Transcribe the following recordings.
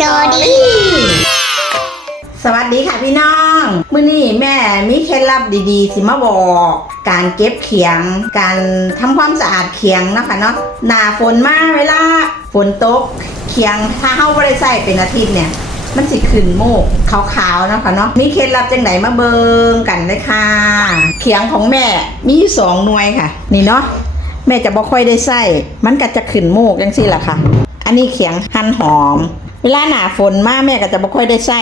ตอรี่สวัสดีค่ะพี่น้อง มื้อนี้แม่มีเคล็ดลับดีๆ สิมาบอก การเก็บเขียง การทำความสะอาดเขียงนะคะเนาะหนาฝนมาเวลาฝนตกเขียงถ้าเฮาบ่ได้ใส่เป็นอาทิตย์เนี่ย มันสิขึ้นโมกขาวๆนะคะเนาะมีเคล็ดลับจังไหนมาเบิงกันเลยค่ะ เขียงของแม่มีอยู่สองหน่วยค่ะ นี่เนาะแม่จะบ่ค่อยได้ใส่มันก็จะขึ้นโมกจังซี่ล่ะค่ะ อันนี้เขียงหั่นหอม เวลาหนาฝนมาแม่ก็จะบ่ค่อยได้ใส่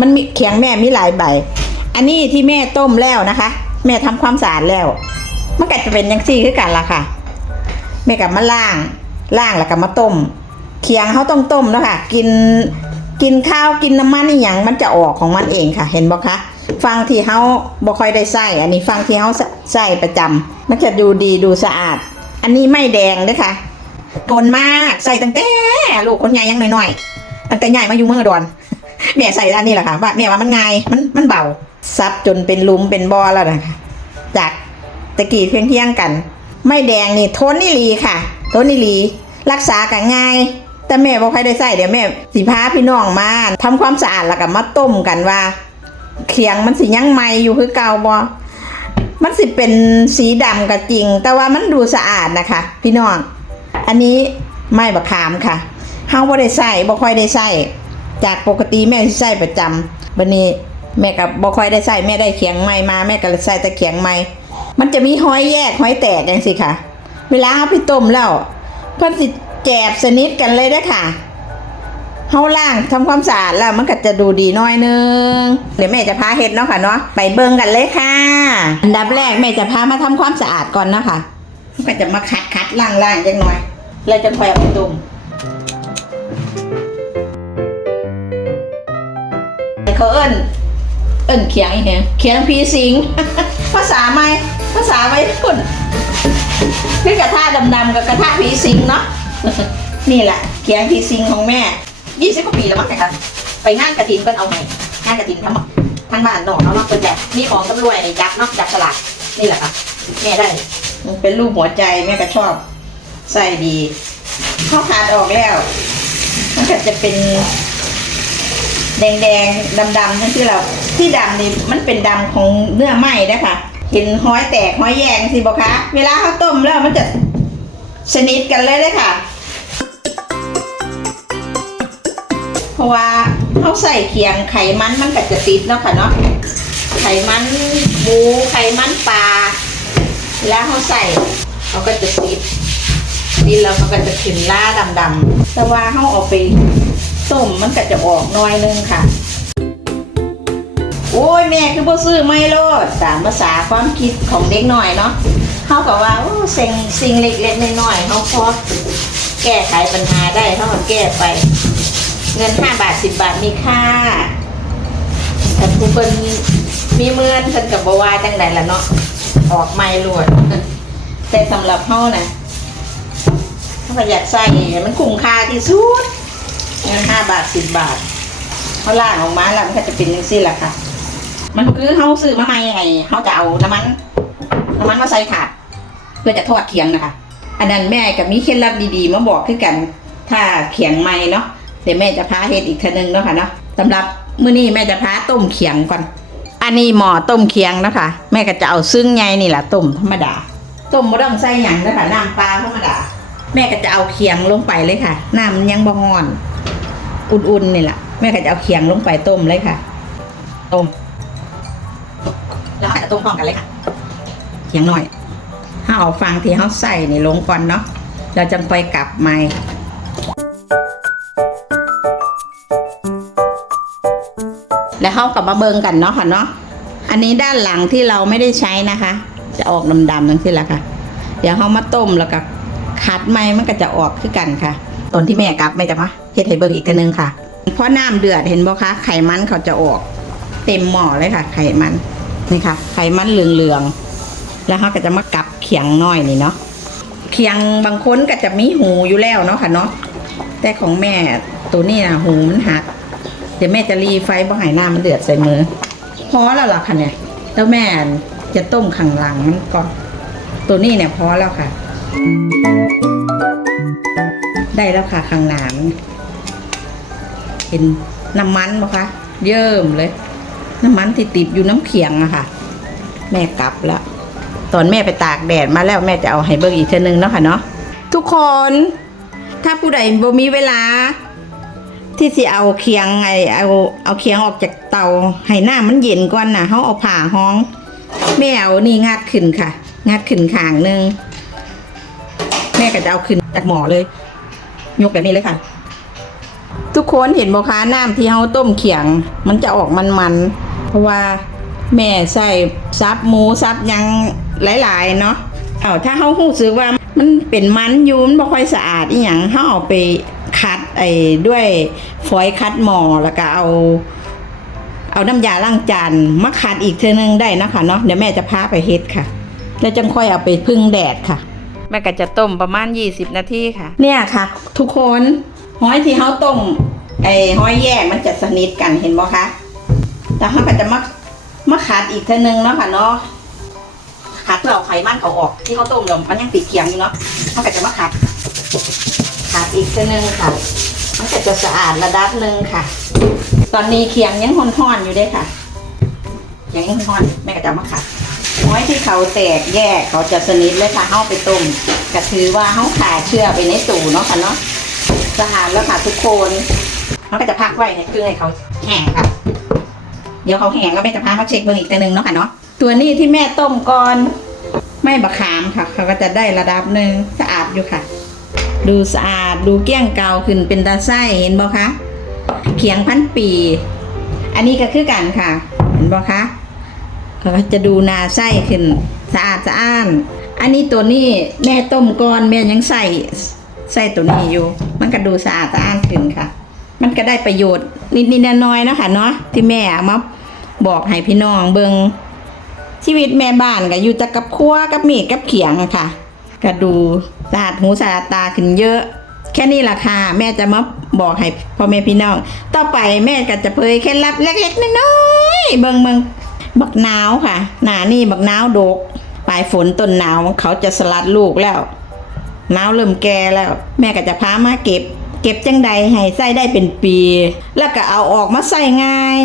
มันมีเขียงแม่มีหลายใบ อันนี้ที่แม่ต้มแล้วนะคะ แม่ทำความสะอาดแล้ว มันก็จะเป็นยังซี่คือกันล่ะค่ะ แม่กับมาล่างล่างแล้วก็มาต้ม เขียงเขาต้องต้มแล้วค่ะ กินกินข้าวกินน้ำมันนี่อย่างมันจะออกของมันเองค่ะ เห็นบ่คะฟังที่เขาบ่ค่อยได้ใส่อันนี้ฟังที่เขาใส่ประจำมันจะดูดีดูสะอาด อันนี้ไม่แดงด้วยค่ะ ทนมากใส่ตั้งแต่ลูกคนใหญ่ยังหน้อยๆตั้งแต่ใหญ่มาอยู่เมืองอุดรแม่ใส่อันนี้แหละค่ะว่าแม่ว่ามันง่ายมันมันเบาซับจนเป็นลุมเป็นบอแล้วนะคะจากตะกี้เพียงเที่ยงกัน ไม่แดงนี่ทนนี่ลีค่ะทนนี่ลี รักษากันง่าย แต่แม่บอกใครได้ใส่เดี๋ยวแม่สิพาพี่น้องมาทำความสะอาดแล้วก็มาต้มกันว่าเขียงมันสิยังใหม่อยู่คือเก่าบ่มันสิเป็นสีดำก็จริง แต่ว่ามันดูสะอาดนะคะ พี่น้อง อันนี้ไม่บะขามค่ะเฮาบ่ได้ใส่บ่ค่อยได้ใส่จากปกติแม่สิใส่ประจำบันนี้แม่กับบ่ค่อยได้ใส่แม่ได้เขียงใหม่มาแม่ก็เลยใส่แต่เขียงใหม่มันจะมีห้อยแยกห้อยแตกจังสิค่ะ เวลาเอาไปต้มแล้วเพิ่นสิแจบสนิทกันเลยเด้อค่ะเฮาล่างทำความสะอาดแล้วมันก็จะดูดีน้อยนึงเดี๋ยวแม่จะพาเฮ็ดเนาะค่ะเนาะไปเบิ่งกันเลยค่ะ อันดับแรกแม่จะพามาทำความสะอาดก่อนเนาะค่ะก็จะมาคัดคัดล่างล่างจังหน่อย แล้วจะค่อยเอาไปต้มเขาเอิ้นเอิ้นเขียงอีกแฮงเขียงผีสิงภาษาใหม่ภาษาไว้พุ่นคือกระทะดำๆกับกระทะผีสิงเนาะ นี่แหละเขียงผีสิงของแม่ยี่สิบกว่าปีแล้วมั้งค่ะไปงานกระถินเพิ่นเอาให้งานกระถินทั้งหมดทั้งบ้านหนอกเนาะเนาะเพิ่นแบบมีของตำรวจในจับเนาะจับสลักนี่แหละค่ะแม่ได้ เป็นรูปหัวใจแม่ก็ชอบ ใส่ดีข้าวขาดออกแล้ว มันก็จะเป็นแดงๆดำๆนั่นคือเราที่ดำนี่มันเป็นดำของเนื้อไหม้นะคะเห็นห้อยแตกห้อยแยงสิบอกคะ เวลาเขาต้มแล้วมันจะชนิดกันเลยเลยค่ะ เพราะว่าเขาใส่เคียงไขมันมันก็จะติดเนาะค่ะเนาะไขมันหมูไขมันปลาเวลาเขาใส่เขาก็จะติด ติดแล้วเขาก็จะขึ้นล่าดำๆแต่ว่าเขาเอาไปต้มมันก็จะออกน้อยนึงค่ะ โอ้ยแม่คือบ่ซื้อไม่โลดตามภาษาความคิดของเด็กหน่อยเนาะเขาก็ว่าโอ้สิ่งสิ่งเล็กๆน้อยๆเขาพอแก้ไขปัญหาได้เขาก็แก้ไป เงินห้าบาทสิบบาทมีค่าแต่ผู้เพิ่นมีเมื่อนเพิ่นกับบว่าจังใดล่ะเนาะออกไม่โลดแต่สำหรับเขานะ เขาก็อยากใส่มันคุ้มค่าที่สุดเงินห้าบาทสิบบาทเขาล่างออกมาแล้วมันก็จะเป็นยังซี่แหละค่ะ มันคือเขาซื้อมาใหม่ไงเขาจะเอาน้ำมันน้ำมันมาใส่ถาดเพื่อจะทอดเคียงนะคะ อันนั้นแม่กับมีเคล็ดลับดีๆมาบอกคือกัน ถ้าเขียงใหม่เนาะเดี๋ยวแม่จะพาเฮ็ดอีกทอนึงเนาะค่ะเนาะสำหรับมื้อนี้แม่จะพาต้มเขียงก่อน อันนี้หม้อต้มเคียงนะคะ แม่ก็จะเอาซึ่งไงนี่แหละต้มธรรมดา ต้มไม่ต้องใส่หยังนะคะน้ำปลาธรรมดา แม่ก็จะเอาเคียงลงไปเลยค่ะ น้ำมันยังบ่ฮ้อน อุ่นๆนี่แหละแม่ก็จะเอาเคียงลงไปต้มเลยค่ะ ต้มแล้วอาจจะต้มพร้อมกันเลยค่ะเคียงหน่อยถ้าเอาฟางที่เขาใส่นี่ลงก่อนเนาะเราจะไปกลับใหม่แล้วเข้ากับมาเบิงกันเนาะค่ะเนาะ อันนี้ด้านหลังที่เราไม่ได้ใช้นะคะ จะออกดำๆทั้งที่แหละค่ะ เดี๋ยวเขามาต้มแล้วก็ คัดไม้มันก็จะออกคือกันค่ะ ตอนที่แม่กลับแม่จะมาเฮ็ดให้เบิ่งอีกทีนึงค่ะเพราะน้ำเดือดเห็นบ่คะไขมันเขาจะออก เต็มหม้อเลยค่ะ ไขมันนี่ค่ะ ไขมันเหลืองๆแล้วเขาก็จะมากลับเขียงน้อยนี่เนาะเขียงบางคนก็จะมีหูอยู่แล้วเนาะค่ะเนาะแต่ของแม่ตัวนี้นะหูมันหักเดี๋ยวแม่จะรีไฟบ่ให้น้ำมันเดือดใส่มือพอแล้วล่ะค่ะเนี่ยแล้วแม่จะต้มข้างหลังมันก่อนตัวนี้เนี่ยพอแล้วค่ะ ได้แล้วค่ะข้างหน้ามันเห็นน้ำมันปะคะ เยิ่มเลย น้ำมันที่ติดอยู่น้ำเขียงอะค่ะ แม่กลับล้วตอนแม่ไปตากแดดมาแล้วแม่จะเอาให้เบิ่งอีกเทอนึงเนาะค่ะเนาะทุกคน ถ้าผู้ใดบ่มีเวลา ที่สิเอาเคียงไงเอาเอาเคียงออกจากเตาให้หน้ามันเย็นก่อนนะเขาเอาผ่าห้อง แม่เอานี่งัดขึ้นค่ะ งัดขึ้นข้างหนึง ก็จะเอาขึ้นจากหม้อเลย ยกแบบนี้เลยค่ะ ทุกคนเห็นบ่คะน้ำที่เฮาต้มเขียง มันจะออกมันๆ เพราะว่าแม่ใส่ซับหมูซับยังหลายๆเนาะเอาถ้าเฮารู้สึกว่ามันเป็นมันอยู่มันบ่ค่อยสะอาดอีหยังเฮาเอาไปคัดไอ้ด้วยฝอยคัดหม้อแล้วก็เอาเอาน้ำยาล้างจานมาขัดอีกเทื่อนึงได้นะคะเนาะเดี๋ยวแม่จะพาไปเฮ็ดค่ะ แล้วจังค่อยเอาไปพึ่งแดดค่ะ แม่ก็จะต้มประมาณ 20 นาทีค่ะ เนี่ยค่ะ ทุกคนหอยที่เขาต้มไอ้หอยแยกมันจะสนิทกันเห็นบ่คะแล้วเขาก็จะมามาขัดอีกเทื่อนึงเนาะค่ะเนาะขัดเพื่อเอาไขมันเขาออกที่เขาต้มแล้วมันยังติดเคียงอยู่เนาะเขาก็จะมาขัดขัดอีกเทื่อนึงค่ะ มันก็จะสะอาดระดับหนึ่งค่ะ ตอนนี้เคียงยังห่อนๆอยู่ด้วยค่ะยงยังห่อนๆแม่ก็จะมาขัด หอยที่เขาแตกแยกเขาจะสนิทเลยค่ะเขาไปต้มก็ถือว่าเขาขาเชื่อไปในตู้เนาะค่ะเนาะสะอาดแล้วค่ะทุกคนเขาก็จะพักไว้ให้เครื่องให้เขาแห้งค่ะเดี๋ยวเขาแห้งแล้วแม่จะพาเขาเช็คเบิ่งอีกตัวหนึ่งเนาะค่ะเนาะตัวนี้ที่แม่ต้มก่อนไม่บะขามค่ะเขาก็จะได้ระดับหนึ่งสะอาดอยู่ค่ะ ดูสะอาดดูเกี้ยงเกาขึ้นเป็นตาไส้เห็นบ่คะเขียงพันปี อันนี้ก็คือกันค่ะ เห็นบ่คะ ก็จะดูนาไส้ขึ้น สะอาดสะอ้าน อันนี้ตัวนี้แม่ต้มก่อนแม่ยังใส่ใส่ตัวนี้อยู่ มันก็ดูสะอาดสะอ้านขึ้นค่ะ มันก็ได้ประโยชน์นิดๆน้อยๆนะคะเนาะที่แม่มาบอกให้พี่น้องเบิงชีวิตแม่บ้านก็อยู่แต่กับครัวกับมีดกับเขียงอะค่ะก็ดูสะอาดหูสะอาดตาขึ้นเยอะ แค่นี้ล่ะค่ะแม่จะมาบอกให้พ่อแม่พี่น้อง ต่อไปแม่ก็จะเผยเคล็ดลับเล็กๆน้อยๆเบิงเบิง บักนาวค่ะ หนานี่บักนาวดก ปลายฝนต้นหนาวเขาจะสลัดลูกแล้วหนาวเริ่มแก่แล้ว แม่ก็จะพามาเก็บ เก็บจังใดให้ใส่ได้เป็นปี แล้วก็เอาออกมาใส่ง่าย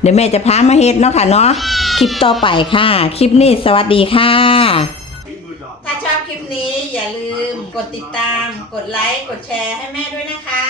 เดี๋ยวแม่จะพามาเฮ็ดเนาะค่ะเนาะคลิปต่อไปค่ะ คลิปนี้สวัสดีค่ะ ถ้าชอบคลิปนี้อย่าลืมกดติดตาม กดไลค์ กดแชร์ให้แม่ด้วยนะคะ